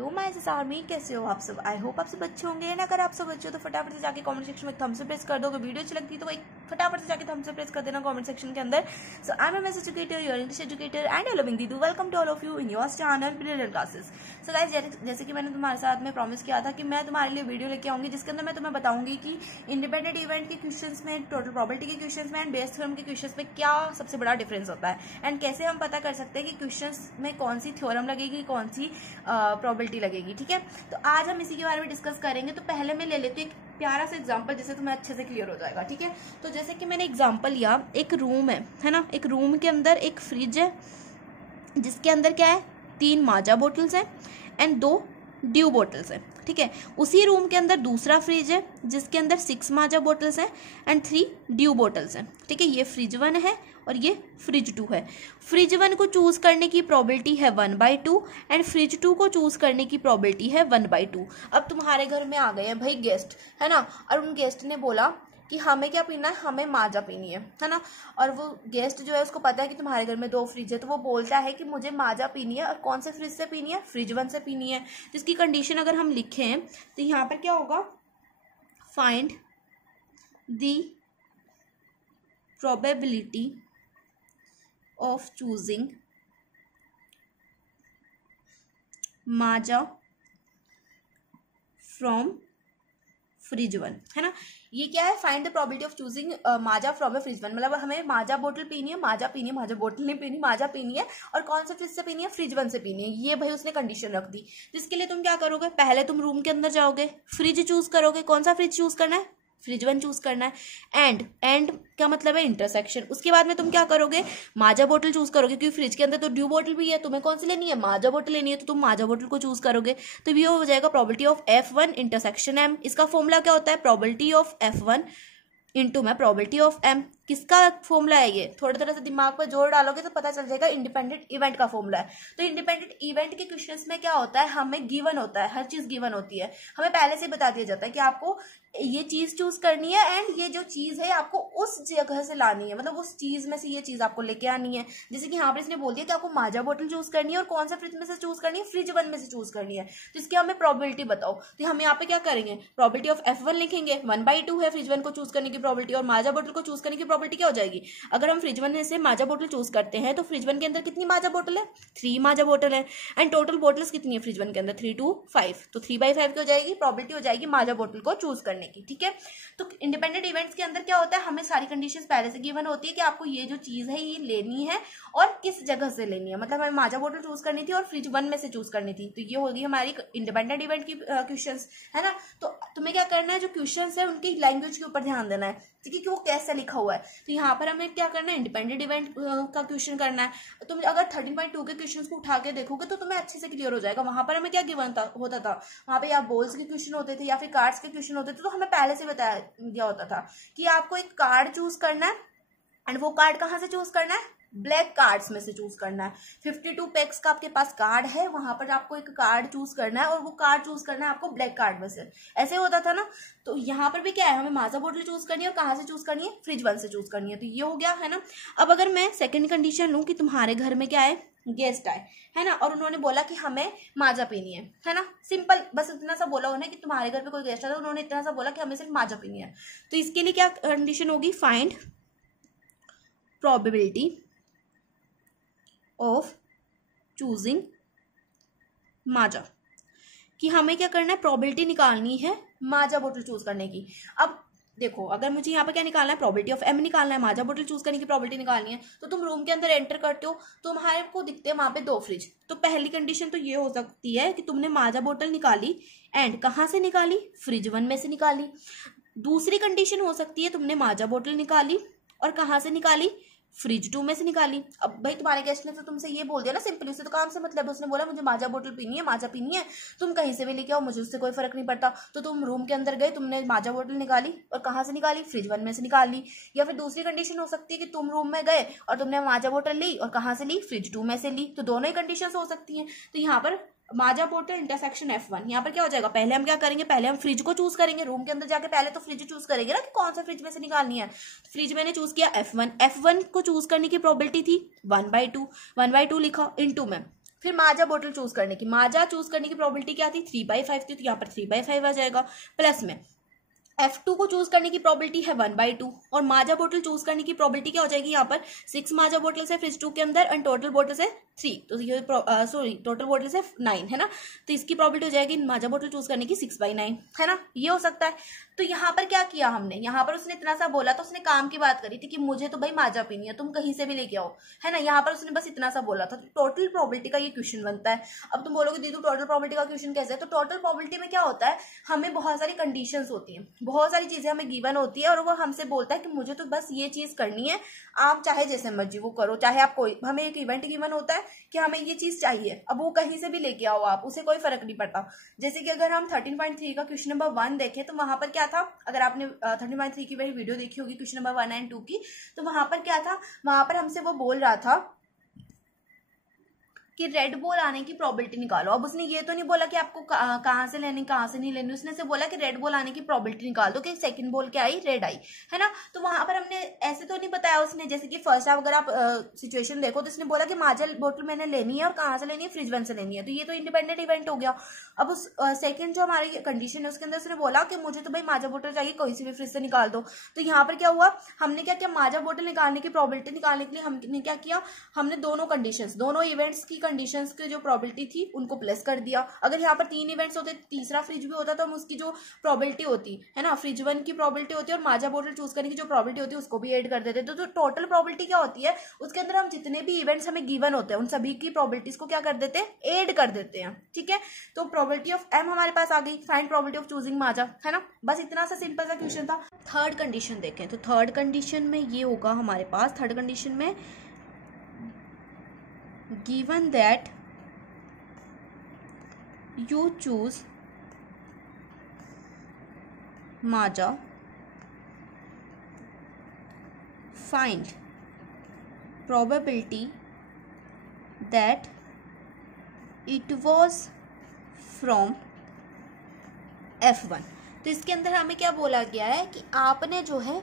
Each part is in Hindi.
हेलो माय आर्मी, कैसे हो आप सब। आई होप आप सब अच्छे होंगे। ना अगर आप सब अच्छे हो तो फटाफट से जाके कमेंट सेक्शन में थम्स अप प्रेस कर दो। अगर वीडियो अच्छी लगती है तो एक फटाफट से जाके थम्स अप प्रेस कर देना कमेंट सेक्शन के अंदर। So I am MS educator, your English educator and I loving दीदू। Welcome to all of you in your channel brilliant classes. So guys, जैसे कि मैंने तुम्हारे साथ में प्रॉमिस किया था कि मैं तुम्हारे लिए वीडियो लेके आऊंगी जिसके अंदर मैं तुम्हें बताऊंगी कि इंडिपेंडेंट इवेंट के क्वेश्चंस में, टोटल प्रोबेबिलिटी के क्वेश्चंस में एंड बेस थ्योरम के क्वेश्चंस में क्या सबसे बड़ा डिफरेंस होता है एंड कैसे हम पता कर सकते हैं कि क्वेश्चंस में कौन सी थ्योरम लगेगी, कौन सी प्रोबेबिलिटी लगेगी। ठीक है, तो आज हम इसी के बारे में डिस्कस करेंगे। तो पहले मैं ले लेती हूँ एक प्यारा सा एग्जांपल जिससे तुम्हें अच्छे से क्लियर हो जाएगा। ठीक है, तो जैसे कि मैंने एग्जांपल लिया, एक रूम है ना, एक रूम के अंदर एक फ्रिज है जिसके अंदर क्या है, 3 माजा बोटल्स हैं एंड 2 ड्यू बोटल्स हैं। ठीक है, उसी रूम के अंदर दूसरा फ्रिज है जिसके अंदर 6 माजा बोटल्स हैं एंड 3 ड्यू बोटल्स हैं। ठीक है, ये फ्रिज 1 है और ये फ्रिज 2 है। फ्रिज 1 को चूज करने की प्रोबेबिलिटी है 1/2 एंड फ्रिज 2 को चूज करने की प्रोबेबिलिटी है 1/2। अब तुम्हारे घर में आ गए हैं भाई गेस्ट, है ना, और उन गेस्ट ने बोला कि हमें क्या पीना है, हमें माजा पीनी है ना। और वो गेस्ट जो है उसको पता है कि तुम्हारे घर में 2 फ्रिज है, तो वो बोलता है कि मुझे माजा पीनी है। और कौन से फ्रिज से पीनी है, फ्रिज 1 से पीनी है। तो इसकी कंडीशन अगर हम लिखें तो यहाँ पर क्या होगा, find the probability of choosing Maaza from fridge 1, है ना। ये क्या है, find the probability of choosing Maaza from A fridge 1, मतलब हमें माजा बोतल पीनी है, माजा पीनी है, माजा बोतल नहीं पीनी, माजा पीनी है। और कौन से फ्रिज से पीनी है, फ्रिज 1 से पीनी है। ये भाई उसने कंडीशन रख दी, जिसके लिए तुम क्या करोगे, पहले तुम रूम के अंदर जाओगे, फ्रिज चूज करोगे। कौन सा फ्रिज चूज करना है, फ्रिज 1 चूज करना है। एंड क्या मतलब है, इंटरसेक्शन। उसके बाद में तुम क्या करोगे, माजा बोतल चूज करोगे, क्योंकि फ्रिज के अंदर तो ड्यू बोतल भी है, तुम्हें कौन सी लेनी है, माजा बोतल लेनी है, तो तुम माजा बोतल को चूज करोगे। तो ये हो जाएगा probability of F1 intersection M। इसका फॉर्मूला क्या होता है, प्रोबेबिलिटी ऑफ F1 इंटू में प्रोबेबिलिटी ऑफ M। किसका फॉर्मूला है ये, थोड़ा थोड़ा सा दिमाग पर जोर डालोगे तो पता चल जाएगा, इंडिपेंडेंट इवेंट का फॉर्मूला है। तो इंडिपेंडेंट इवेंट के क्वेश्चंस में क्या होता है, हमें गिवन होता है, हर चीज गिवन होती है, हमें पहले से बता दिया जाता है कि आपको ये चीज चूज करनी है एंड ये जो चीज है आपको उस जगह से लानी है, मतलब उस चीज में से ये चीज आपको लेके आनी है। जैसे कि यहाँ पर इसने बोल दिया कि आपको माजा बोतल चूज करनी है और कौन सा फ्रिज में से चूज करनी है, फ्रिज 1 में से चूज करनी है। तो इसकी हमें प्रोबेबिलिटी बताओ। तो हम यहाँ पे क्या करेंगे, प्रोबेबिलिटी ऑफ F1 लिखेंगे, 1/2 है फ्रिज 1 को चूज करने की प्रोबेबिलिटी, और माजा बोतल को चूज करने की प्रोबेबिलिटी क्या हो जाएगी। अगर हम फ्रिज 1 में से माजा बोतल चूज करते हैं तो फ्रिज 1 के अंदर कितनी माजा बोतल है, 3 माजा बोतल है एंड टोटल बोटल्स कितनी है फ्रिज 1 के अंदर, 3 to 5। तो 3/5 की हो जाएगी प्रोबेबिलिटी, हो जाएगी माजा बोतल को चूज करने की। ठीक है, तो इंडिपेंडेंट इवेंट्स के अंदर क्या होता है, हमें सारी कंडीशंस पहले से गिवन होती है कि आपको ये जो चीज है ये लेनी है और किस जगह से लेनी है। मतलब हमें माजा बोतल चूज करनी थी और फ्रिज 1 में से चूज करनी थी। तो ये होगी हमारी इंडिपेंडेंट इवेंट की क्वेश्चंस, है ना। तो तुम्हें क्या करना है, जो क्वेश्चंस है उनकी लैंग्वेज के ऊपर ध्यान देना है, ठीक है, कि वो कैसे लिखा हुआ है। तो यहाँ पर हमें क्या करना है, इंडिपेंडेंट इवेंट का क्वेश्चन करना है। तुम अगर 13.2 के क्वेश्चंस को उठा के देखोगे तो तुम्हें अच्छे से क्लियर हो जाएगा। वहां पर हमें क्या गिवन होता था, वहां पे या बॉल्स के क्वेश्चन होते थे या फिर कार्ड्स के क्वेश्चन होते थे। तो हमें पहले से बताया गया होता था कि आपको एक कार्ड चूज करना है एंड वो कार्ड कहाँ से चूज करना है, ब्लैक कार्ड्स में से चूज करना है। 52 पैक्स का आपके पास कार्ड है, वहां पर आपको एक कार्ड चूज करना है और वो कार्ड चूज करना है आपको ब्लैक कार्ड में से, ऐसे होता था ना। तो यहाँ पर भी क्या है, हमें माजा बोतल चूज करनी है और कहाँ से चूज करनी है, फ्रिज 1 से चूज करनी है। तो ये हो गया, है ना। अब अगर मैं सेकंड कंडीशन लूं कि तुम्हारे घर में क्या है, गेस्ट आए, है ना, और उन्होंने बोला कि हमें माजा पीनी है ना। सिंपल, बस इतना सा बोला उन्हें कि तुम्हारे घर पे कोई गेस्ट आया, उन्होंने इतना सा बोला कि हमें सिर्फ माजा पीनी है। तो इसके लिए क्या कंडीशन होगी, फाइंड प्रोबेबिलिटी ऑफ चूजिंग माजा, कि हमें क्या करना है, प्रोबेबिलिटी निकालनी है माजा बोतल चूज करने की। अब देखो, अगर मुझे यहाँ पर क्या निकालना है, प्रोबेबिलिटी ऑफ M निकालना है, माजा बोतल चूज करने की प्रोबेबिलिटी निकालनी है। तो तुम रूम के अंदर एंटर करते हो तो तुम्हारे को दिखते हैं वहां पे 2 फ्रिज। तो पहली कंडीशन तो ये हो सकती है कि तुमने माजा बोतल निकाली एंड कहाँ से निकाली, फ्रिज 1 में से निकाली। दूसरी कंडीशन हो सकती है तुमने माजा बोतल निकाली और कहाँ से निकाली, फ्रिज 2 में से निकाली। अब भाई तुम्हारे गेस्ट ने तो तुमसे ये बोल दिया ना, सिंपली, उससे तो काम से मतलब, उसने बोला मुझे माजा बोतल पीनी है, माजा पीनी है, तुम कहीं से भी लेके आओ, मुझे उससे कोई फर्क नहीं पड़ता। तो तुम रूम के अंदर गए, तुमने माजा बोतल निकाली और कहाँ से निकाली, फ्रिज 1 में से निकाली। या फिर दूसरी कंडीशन हो सकती है कि तुम रूम में गए और तुमने माजा बोतल ली और कहाँ से ली, फ्रिज 2 में से ली। तो दोनों ही कंडीशन हो सकती है। तो यहाँ पर माजा बोतल इंटरसेक्शन F1, यहाँ पर क्या हो जाएगा, पहले हम क्या करेंगे, पहले हम फ्रिज को चूज करेंगे। रूम के अंदर जाके पहले तो फ्रिज चूज करेंगे ना कि कौन सा फ्रिज में से निकालनी है। तो फ्रिज मैंने चूज किया F1 को चूज करने की प्रोबेबिलिटी थी 1/2 लिखा इनटू में फिर माजा बोतल चूज करने की, माजा चूज करने की प्रोबेबिलिटी क्या थी, 3/5 थी, तो यहाँ पर 3/5 आ जाएगा। प्लस में F2 को चूज करने की प्रोबेबिलिटी है 1/2 और माजा बोतल चूज करने की प्रोबेबिलिटी क्या हो जाएगी यहाँ पर, 6 माजा बोतल से फ्रिज 2 के अंदर एंड टोटल बोतल से 3, तो ये सॉरी टोटल बोतल से 9 है ना, तो इसकी प्रोबेबिलिटी हो जाएगी माजा बोतल चूज करने की 6/9 है ना, ये हो सकता है। तो यहाँ पर क्या किया हमने, यहाँ पर उसने इतना सा बोला तो उसने काम की बात करी थी कि मुझे तो भाई माजा पीनी है, तुम कहीं से भी लेके आओ, है ना, यहाँ पर उसने बस इतना सा बोला था। तो टोटल प्रोबेबिलिटी का ये क्वेश्चन बनता है। अब तुम बोलोगे दीदी टोटल प्रोबेबिलिटी का क्वेश्चन कैसे है, तो टोटल प्रोबेबिलिटी में क्या होता है, हमें बहुत सारी कंडीशंस होती हैं, बहुत सारी चीजें हमें गिवन होती है और वो हमसे बोलता है कि मुझे तो बस ये चीज करनी है, आप चाहे जैसे मर्जी वो करो, चाहे आप कोई, हमें एक इवेंट गिवन होता है कि हमें ये चीज चाहिए, अब वो कहीं से भी लेके आओ आप, उसे कोई फर्क नहीं पड़ता। जैसे कि अगर हम 13.3 का क्वेश्चन नंबर 1 देखें तो वहां पर क्या था, अगर आपने 13.3 की मेरी वीडियो देखी होगी क्वेश्चन नंबर 1 एंड 2 की, तो वहां पर क्या था, वहां पर हमसे वो बोल रहा था कि रेड बॉल आने की प्रोबेबिलिटी निकालो। अब उसने ये तो नहीं बोला कि आपको कहाँ से लेनी कहाँ से नहीं लेनी, उसने से बोला कि रेड बॉल आने की प्रोबेबिलिटी निकाल दो कि सेकंड बॉल क्या आई, रेड आई, है ना। तो वहां पर हमने ऐसे तो नहीं बताया उसने, जैसे कि फर्स्ट हाफ अगर आप सिचुएशन देखो तो इसने बोला कि माजा बोतल मैंने लेनी है और कहाँ से लेनी है, फ्रिज 1 से लेनी है, तो ये तो इंडिपेंडेंट इवेंट हो गया। अब उस सेकंड जो हमारी कंडीशन है उसके अंदर उसने बोला कि मुझे तो भाई माजा बोतल चाहिए, कोई सी भी फ्रिज से निकाल दो। तो यहाँ पर क्या हुआ, हमने क्या किया, माजा बोतल निकालने की प्रोबेबिलिटी निकालने के लिए हमने क्या किया, हमने दोनों कंडीशंस, दोनों इवेंट्स की कंडीशंस की जो प्रोबेबिलिटी थी उनको प्लस कर दिया। अगर यहाँ पर 3 इवेंट्स होते, तीसरा फ्रिज भी होता तो हम उसकी जो प्रोबेबिलिटी होती है ना, फ्रिज 1 की प्रोबेबिलिटी होती है और माजा बोतल चूज करने की जो प्रोबेबिलिटी होती है उसको भी ऐड कर देते। तो जो टोटल प्रोबेबिलिटी क्या होती है, उसके अंदर हम जितने भी इवेंट्स हमें गिवन होते हैं उन सभी की प्रोबेबिलिटीज को क्या कर देते हैं, ऐड कर देते हैं, ठीक है। तो प्रोबेबिलिटी ऑफ M हमारे पास आ गई, फाइंड प्रोबेबिलिटी ऑफ चूजिंग माजा, है ना, बस इतना सा सिंपल सा क्वेश्चन था। थर्ड कंडीशन देखें तो थर्ड कंडीशन में ये होगा हमारे पास, थर्ड कंडीशन में given that you choose maja, find probability that it was from F1। तो इसके अंदर हमें क्या बोला गया है कि आपने जो है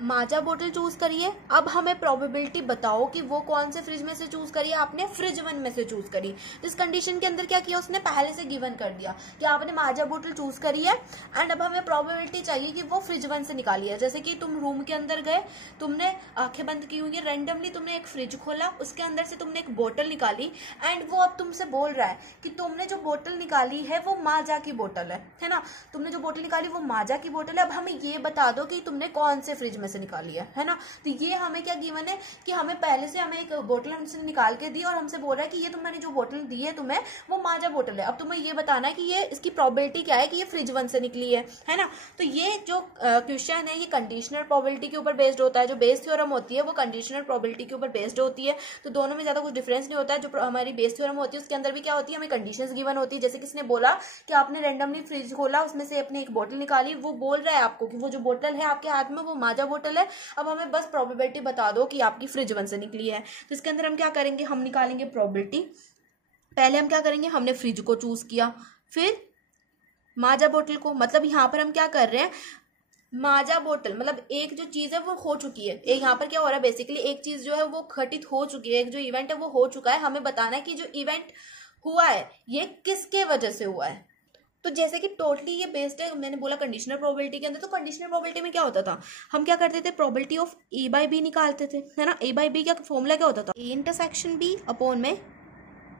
माजा बोतल चूज करिए, अब हमें प्रोबेबिलिटी बताओ कि वो कौन से फ्रिज में से चूज करिए, आपने फ्रिज 1 में से चूज करी। तो इस कंडीशन के अंदर क्या किया, उसने पहले से गिवन कर दिया कि आपने माजा बोतल चूज करी है एंड अब हमें प्रोबेबिलिटी चाहिए कि वो फ्रिज 1 से निकाली है। जैसे कि तुम रूम के अंदर गए, तुमने आंखें बंद की हुई, रैंडमली तुमने एक फ्रिज खोला, उसके अंदर से तुमने एक बोतल निकाली एंड वो अब तुमसे बोल रहा है कि तुमने जो बोतल निकाली है वो माजा की बोतल है ना, तुमने जो बोतल निकाली वो माजा की बोतल है, अब हमें ये बता दो कि तुमने कौन से फ्रिज में से निकाली है ना। तो ये हमें क्या गिवन है कि हमें पहले से हमें एक बोतल हमसे निकाल के दी और हमसे बोल रहा है कि ये तुमने जो बोतल दी है तुम्हें वो माजा बोतल है, अब तुम्हें ये बताना है कि ये इसकी प्रोबेबिलिटी क्या है कि ये फ्रिज 1 से निकली है ना। तो ये जो क्वेश्चन है ये कंडीशनल प्रोबेबिलिटी के ऊपर बेस्ड होता है, जो बेस थ्योरम होती है वो कंडीशनल प्रोबेबिलिटी के ऊपर बेस्ड होती है, तो दोनों में ज्यादा कुछ डिफरेंस नहीं होता है। जो हमारी बेस थ्योरम होती है उसके अंदर भी क्या होती है, हमें कंडीशंस गिवन होती है। जैसे किसने बोला कि आपने रैंडमली फ्रिज खोला, उसमें से अपने एक बोतल निकाली, वो बोल रहा है आपको कि वो जो बोतल है आपके हाथ में वो माजा बोतल है, अब हमें बस प्रोबेबिलिटी बता दो कि आपकी फ्रिज 1 से निकली है। तो इसके अंदर हम क्या करेंगे, हम निकालेंगे प्रोबेबिलिटी। पहले हम क्या करेंगे, हमने फ्रिज को चूज किया, फिर माजा बोतल को, मतलब यहाँ पर हम क्या कर रहे हैं, माजा बोतल मतलब एक जो चीज है वो हो चुकी है, एक यहाँ पर क्या हो रहा है बेसिकली एक चीज जो है वो घटित हो चुकी है, एक जो इवेंट है वो हो चुका है, हमें बताना है कि जो इवेंट हुआ है ये किसके वजह से हुआ है। तो जैसे कि टोटली ये बेस्ड है, मैंने बोला कंडीशनल प्रोबेबिलिटी के अंदर, तो कंडीशनल प्रोबेबिलिटी में क्या होता था, हम क्या करते थे, probability of A by B निकालते थे, है ना। A बाई बी का फॉर्मूला क्या होता था, A इंटरसेक्शन B अपॉन में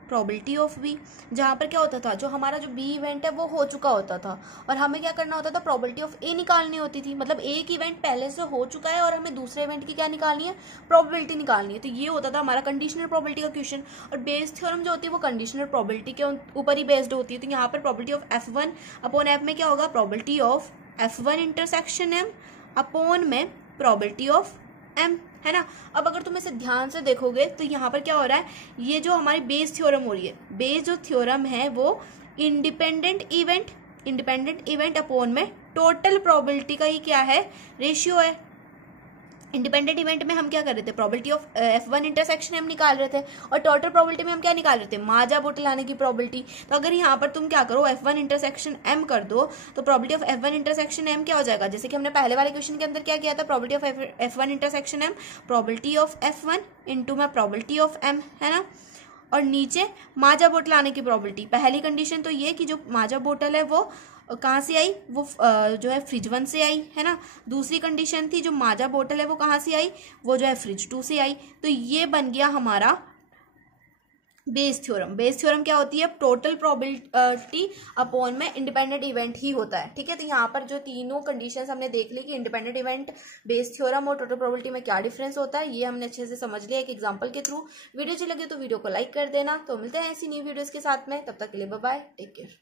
प्रोबेबिलिटी ऑफ B, जहां पर क्या होता था, जो हमारा जो B इवेंट है वो हो चुका होता था और हमें क्या करना होता था, प्रोबेबिलिटी ऑफ A निकालनी होती थी। मतलब एक इवेंट पहले से हो चुका है और हमें दूसरे इवेंट की क्या निकालनी है, प्रोबेबिलिटी निकालनी है। तो ये होता था हमारा कंडीशनल प्रोबेबिलिटी का क्वेश्चन। और बेस थ्योरम जो होती है वो कंडीशनल प्रोबेबिलिटी के ऊपर ही बेस्ड होती है। तो यहाँ पर probability of F1 upon F में क्या होगा, probability of F1 intersection M upon में प्रोबेबिलिटी ऑफ M, है ना। अब अगर तुम इसे ध्यान से देखोगे तो यहाँ पर क्या हो रहा है, ये जो हमारी बेस थ्योरम हो रही है, बेस जो थ्योरम है वो इंडिपेंडेंट इवेंट अपॉन में टोटल प्रोबेबिलिटी का ही क्या है, रेशियो है। इंडिपेंडेंट इवेंट में हम क्या कर रहे थे, probability of F1 intersection M निकाल रहे थे और टोटल प्रोबेबिलिटी में हम क्या निकाल रहे थे, माजा बोतल आने की प्रोबेबिलिटी। तो अगर यहाँ पर तुम क्या करो, F1 इंटरसेक्शन M कर दो तो probability of F1 intersection M क्या हो जाएगा, जैसे कि हमने पहले वाले क्वेश्चन के अंदर क्या किया था, probability of F1 intersection M, probability of F1 into में प्रोबेबिलिटी ऑफ M, है ना। और नीचे माजा बोतल आने की प्रोबेबिलिटी। पहली कंडीशन तो ये कि जो माजा बोतल है वो कहाँ से आई, वो जो है फ्रिज 1 से आई, है ना। दूसरी कंडीशन थी जो माजा बोतल है वो कहाँ से आई, वो जो है फ्रिज 2 से आई। तो ये बन गया हमारा बेस थ्योरम। बेस थ्योरम क्या होती है, टोटल प्रोबेबिलिटी अपॉन में इंडिपेंडेंट इवेंट ही होता है, ठीक है। तो यहाँ पर जो तीनों कंडीशंस हमने देख ली कि इंडिपेंडेंट इवेंट, बेस थ्योरम और टोटल प्रोबेबिलिटी में क्या डिफरेंस होता है, ये हमने अच्छे से समझ लिया एक एग्जांपल के थ्रू। वीडियो अच्छी लगे तो वीडियो को लाइक कर देना। तो मिलते हैं ऐसी न्यू वीडियोस के साथ में, तब तक के लिए बाय बाय, टेक केयर।